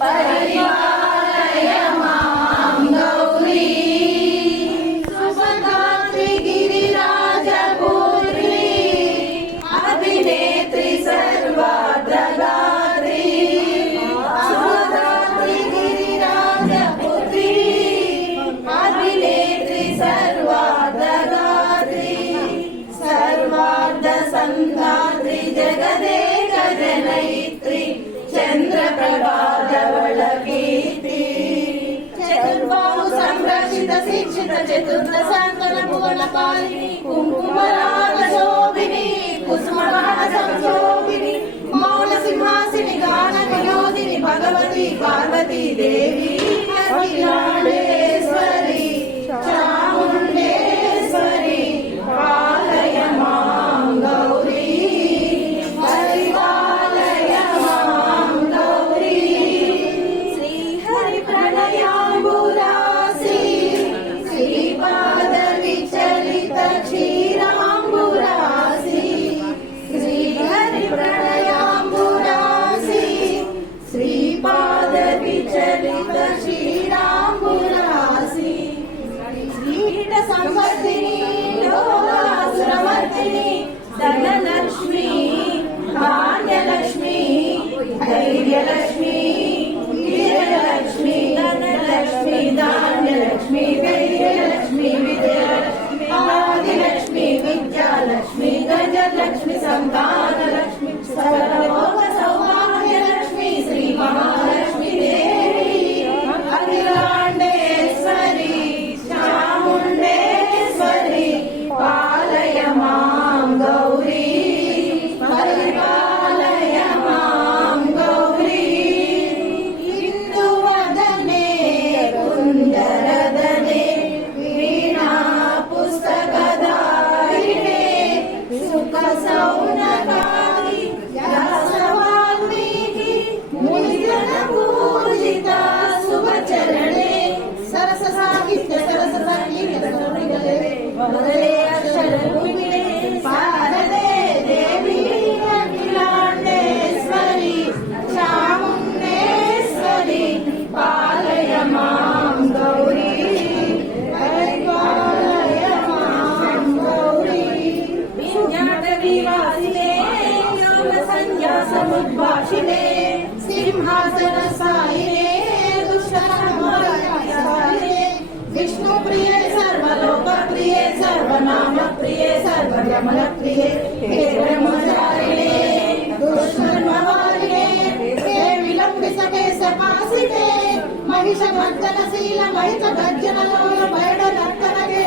परिपालय मां गौरी सुभगात्री गिरिराजपुत्री अभिनेत्री सर्वार्धगात्री सुभगात्री गिरिराजपुत्री अभिनेत्री सर्वार्धगात्री सर्वार्ध संधात्री जगदेक जनयित्री चंद्रप्रभाधवल कीर्ति चतुर्बाहु संरक्षित शिक्षित चतुर्दशांतन भुवन पालिनी कुंकुमराग शोभिनी कुसुमगान संशोभिनी मौन सिंहासिनी गान विनोदिनी भगवती पार्वती देवी अखिलांडेश्वरी चामुंडेश्वरी पालय मां गौरी परिपालय मां गौरी श्री हरि प्रणयाम्बुरासी श्रीपाद विचलित क्षीराम्बुरासी श्री हरि प्रणयाम्बुरासी श्रीपाद विचलित क्षीराम्बुरासी कीट संवर्धिनी लोकासुरमर्दिनी धनलक्ष्मी धान्यलक्ष्मी धैर्यलक्ष्मी वीरलक्ष्मी धनलक्ष्मी धान्यलक्ष्मी धैर्यलक्ष्मी विजयलक्ष्मी आदिलक्ष्मी विद्यालक्ष्मी गजलक्ष्मी संतानलक्ष्मी सर्वभोग सौभाग्यलक्ष्मी श्री महालक्ष्मी देवी अखिलांडेश्वरी चामुंडेश्वरी पालय मां गौरी परिपालय मां गौरी इंदुवदने कुंदरदने वीणा पुस्तकधारिणे सुख सौनकारि व्यासवाल्मीकि मुनिजन पूजिता शुभचरणे सरस साहित्य वरदे अक्षररूपिणे शारदे देवी अखिलांडेश्वरी चामुंडेश्वरी पालय मां गौरी परिपालय मां गौरी विद्याटवीवासिने ज्ञान संज्ञा समुद्भाषिणे सिंहासनस्थायिने दुष्टसंहारिणे विष्णु प्रिय सर्वलोक प्रिय सर्वनाम प्रिय सर्वगमन प्रिय हे ब्रह्मचारिणे दुष्कर्मवारिणे हे विलंबित केशपासिने महिष गर्जनशील महिष गर्जन लोल बैड नर्तनगे